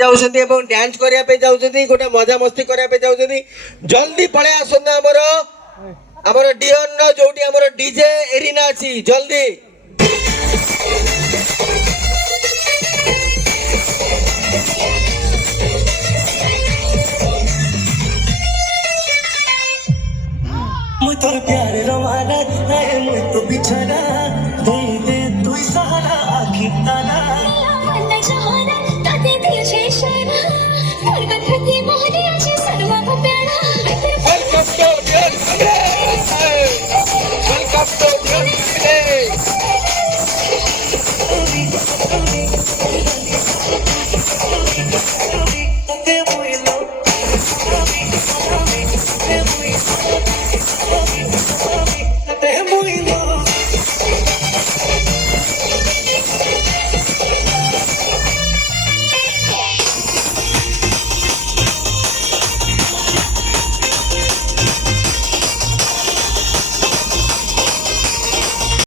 जाउछन्ती एवं डांस करिया पे जाउछन्ती गोटे मजा मस्ती करिया पे जाउछन्ती जल्दी पळे आसन्ते हमरो डियन जोटी हमरो डीजे एरिना अछि जल्दी